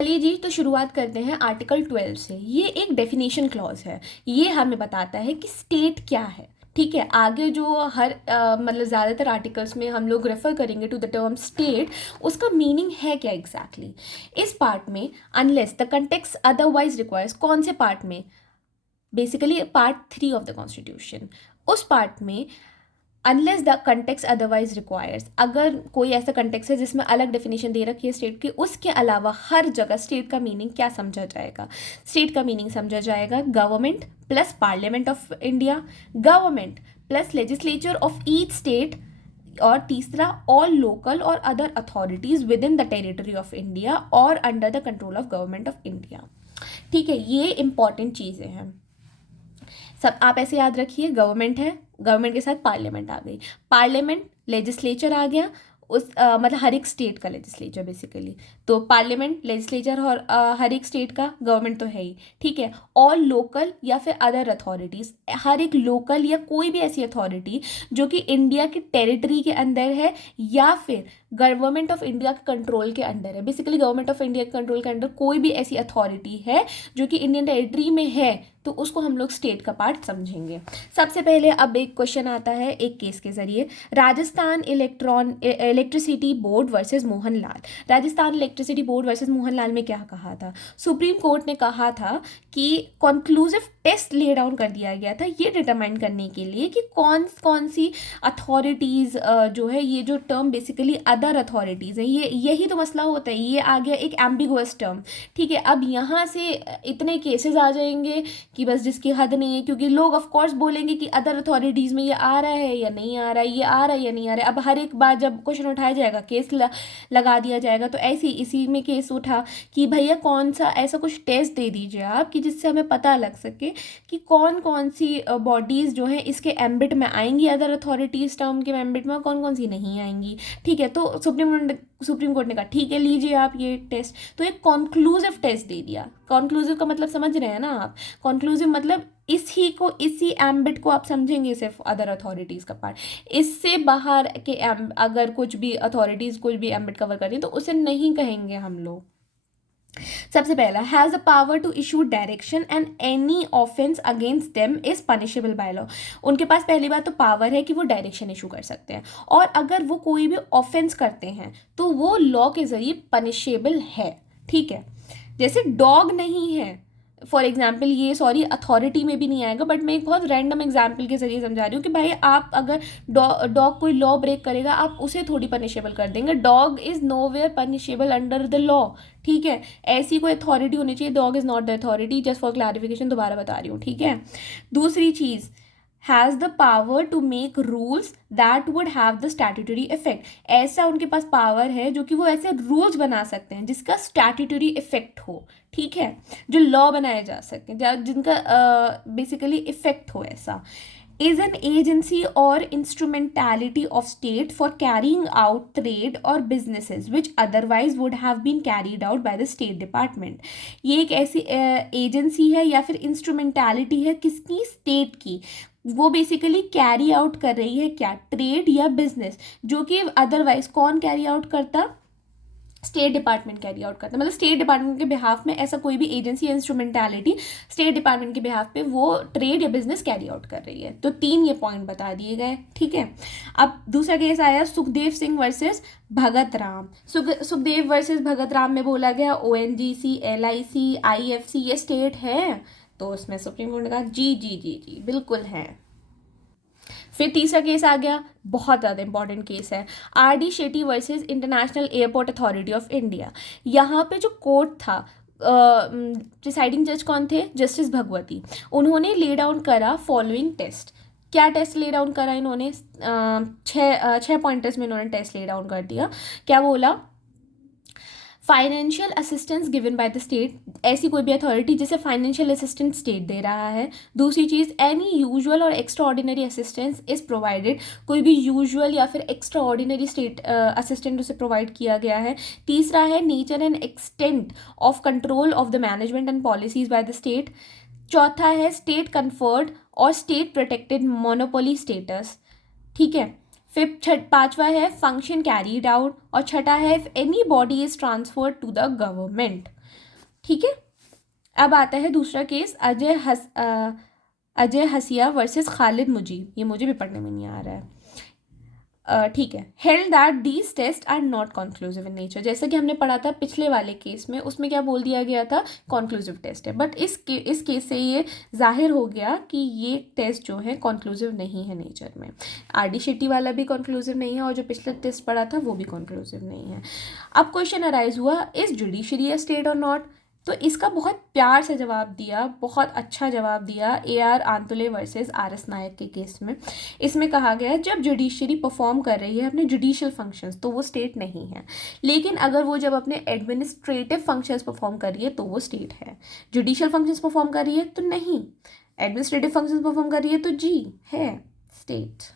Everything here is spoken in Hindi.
चलिए जी, तो शुरुआत करते हैं आर्टिकल 12 से। ये एक डेफिनेशन क्लॉज है। ये हमें बताता है कि स्टेट क्या है। ठीक है, आगे जो हर मतलब ज़्यादातर आर्टिकल्स में हम लोग रेफर करेंगे टू द टर्म स्टेट, उसका मीनिंग है क्या एग्जैक्टली इस पार्ट में। Unless the context otherwise requires, कौन से पार्ट में? Basically part 3 of the constitution. उस पार्ट में unless the context otherwise requires, अगर कोई ऐसा कंटेक्स है जिसमें अलग डेफिनेशन दे रखी है स्टेट की, उसके अलावा हर जगह स्टेट का मीनिंग क्या समझा जाएगा? स्टेट का मीनिंग समझा जाएगा government plus parliament of India, government plus legislature of each state, और तीसरा ऑल लोकल और other authorities within the territory of India और under the control of government of India. ठीक है, ये इंपॉर्टेंट चीज़ें हैं। सब आप ऐसे याद रखिए, गवर्नमेंट है, गवर्नमेंट के साथ पार्लियामेंट आ गई, पार्लियामेंट लेजिस्लेचर आ गया, उस मतलब हर एक स्टेट का लेजिस्लेचर बेसिकली। तो पार्लियामेंट लेजिस्लेचर और हर एक स्टेट का गवर्नमेंट तो है ही। ठीक है, ऑल लोकल या फिर अदर अथॉरिटीज़, हर एक लोकल या कोई भी ऐसी अथॉरिटी जो कि इंडिया के टेरिटरी के अंदर है या फिर गवर्नमेंट ऑफ इंडिया के कंट्रोल के अंडर है। बेसिकली गवर्नमेंट ऑफ इंडिया के कंट्रोल के अंडर कोई भी ऐसी अथॉरिटी है जो कि इंडियन टेरिटरी में है, तो उसको हम लोग स्टेट का पार्ट समझेंगे। सबसे पहले अब एक क्वेश्चन आता है एक केस के जरिए, Rajasthan electricity board versus Mohanlal. Rajasthan electricity board versus Mohanlal में क्या कहा था? सुप्रीम कोर्ट ने कहा था कि कॉन्क्लूसिव टेस्ट ले डाउन कर दिया गया था ये डिटरमाइन करने के लिए कि कौन कौन सी अथॉरिटीज़ जो है, ये जो टर्म बेसिकली अदर अथॉरिटीज़ हैं, ये यही तो मसला होता है, ये आ गया एक एम्बिगुअस टर्म। ठीक है, अब यहाँ से इतने केसेस आ जाएंगे कि बस जिसकी हद नहीं है, क्योंकि लोग ऑफ कोर्स बोलेंगे कि अदर अथॉरिटीज़ में ये आ रहा है या नहीं आ रहा है, ये आ रहा है या नहीं आ रहा है। अब हर एक बार जब क्वेश्चन उठाया जाएगा, केस लगा दिया जाएगा, तो ऐसे इसी में केस उठा कि भैया कौन सा ऐसा कुछ टेस्ट दे दीजिए आप कि जिससे हमें पता लग सके कि कौन कौन सी बॉडीज़ जो हैं इसके एम्बिट में आएंगी, अदर अथॉरिटीज़ टर्म के एम्बिट में, कौन कौन सी नहीं आएंगी। ठीक है, तो सुप्रीम कोर्ट ने कहा ठीक है, लीजिए आप ये टेस्ट। तो एक कॉन्क्लूसिव टेस्ट दे दिया। कॉन्क्लूसिव का मतलब समझ रहे हैं ना आप? कॉन्क्लूसिव मतलब इसी एम्बिट को आप समझेंगे सिर्फ अदर अथॉरिटीज़ का पार्ट। इससे बाहर के अगर कुछ भी अथॉरिटीज़ कुछ भी एम्बिट कवर करें तो उसे नहीं कहेंगे हम लोग। सबसे पहला, has the power to issue direction and any offence against them is punishable by law. उनके पास पहली बात तो पावर है कि वो डायरेक्शन इशू कर सकते हैं, और अगर वो कोई भी ऑफेंस करते हैं तो वो लॉ के जरिए पनिशेबल है। ठीक है, जैसे डॉग नहीं है फॉर एग्जाम्पल, ये सॉरी अथॉरिटी में भी नहीं आएगा, बट मैं एक बहुत रैंडम एग्जाम्पल के जरिए समझा रही हूँ कि भाई आप अगर डॉग कोई लॉ ब्रेक करेगा, आप उसे थोड़ी पनिशेबल कर देंगे। Dog is nowhere punishable under the law. ठीक है, ऐसी कोई अथॉरिटी होनी चाहिए। Dog is not the authority, just for clarification दोबारा बता रही हूँ। ठीक है, दूसरी चीज़, has the power to make rules that would have the statutory effect. ऐसा उनके पास पावर है जो कि वो ऐसे रूल्स बना सकते हैं जिसका स्टैट्यूटरी इफेक्ट हो। ठीक है, जो लॉ बनाए जा सके, जिनका बेसिकली इफेक्ट हो ऐसा। is an agency or instrumentality of state for carrying out trade or businesses which otherwise would have been carried out by the state department। ये एक ऐसी एजेंसी है या फिर इंस्ट्रूमेंटैलिटी है किसकी? स्टेट की। वो बेसिकली कैरी आउट कर रही है क्या? ट्रेड या बिजनेस, जो कि अदरवाइज कौन कैरी आउट करता? स्टेट डिपार्टमेंट कैरी आउट करता है। मतलब स्टेट डिपार्टमेंट के बिहाफ में ऐसा कोई भी एजेंसी या इंस्ट्रूमेंटैलिटी स्टेट डिपार्टमेंट के बिहाफ पे वो ट्रेड या बिजनेस कैरी आउट कर रही है। तो 3 ये पॉइंट बता दिए गए। ठीक है, अब दूसरा केस आया सुखदेव सिंह वर्सेस भगत राम। सुखदेव वर्सेस भगत राम में बोला गया ONGC, LIC, IFC ये स्टेट है, तो उसमें सुप्रीम कोर्ट ने कहा जी जी जी जी बिल्कुल है। फिर तीसरा केस आ गया, बहुत ज़्यादा इंपॉर्टेंट केस है, RD Shetty versus international airport authority of India. यहाँ पे जो कोर्ट था, प्रिसाइडिंग जज कौन थे? जस्टिस भगवती। उन्होंने ले डाउन करा फॉलोइंग टेस्ट। क्या टेस्ट ले डाउन करा इन्होंने? छः पॉइंटर्स में इन्होंने टेस्ट ले डाउन कर दिया। क्या बोला? Financial assistance given by the state, ऐसी कोई भी अथॉरिटी जिसे फाइनेंशियल असिस्टेंस स्टेट दे रहा है। दूसरी चीज़, एनी यूजुअल और extra ordinary assistance is provided, कोई भी यूजुअल या फिर एक्स्ट्रा ऑर्डिनरी स्टेट असिस्टेंट उसे प्रोवाइड किया गया है। तीसरा है, nature and extent of control of the management and policies by the state. चौथा है, स्टेट कन्फर्ड और स्टेट प्रोटेक्टेड मोनोपोली स्टेटस। ठीक है, फिर पांचवा है फंक्शन कैरीड आउट, और छठा है if any body is transferred to the government. ठीक है। अब आता है दूसरा केस, अजय हसिया वर्सेस खालिद मुजीब। ये मुझे भी पढ़ने में नहीं आ रहा है। ठीक है। Held that these test are not conclusive in nature. जैसा कि हमने पढ़ा था पिछले वाले केस में, उसमें क्या बोल दिया गया था, कॉन्क्लूसिव टेस्ट है। बट इस केस से ये जाहिर हो गया कि ये टेस्ट जो है कॉन्क्लूसिव नहीं है नेचर में। आर डी शेट्टी वाला भी कॉन्क्लूसिव नहीं है और जो पिछले टेस्ट पढ़ा था वो भी कॉन्क्लूसिव नहीं है। अब क्वेश्चन अराइज हुआ, इज जुडिशरी अ स्टेट और नॉट। तो इसका बहुत प्यार से जवाब दिया, बहुत अच्छा जवाब दिया A R Antulay versus R S Nayak के केस में। इसमें कहा गया है जब जुडिशरी परफॉर्म कर रही है अपने जुडिशियल फंक्शंस तो वो स्टेट नहीं है, लेकिन अगर वो जब अपने एडमिनिस्ट्रेटिव फंक्शंस परफॉर्म कर रही है तो वो स्टेट है। जुडिशियल फंक्शंस परफॉर्म कर रही है तो नहीं, एडमिनिस्ट्रेटिव फंक्शंस परफॉर्म कर रही है तो जी है स्टेट।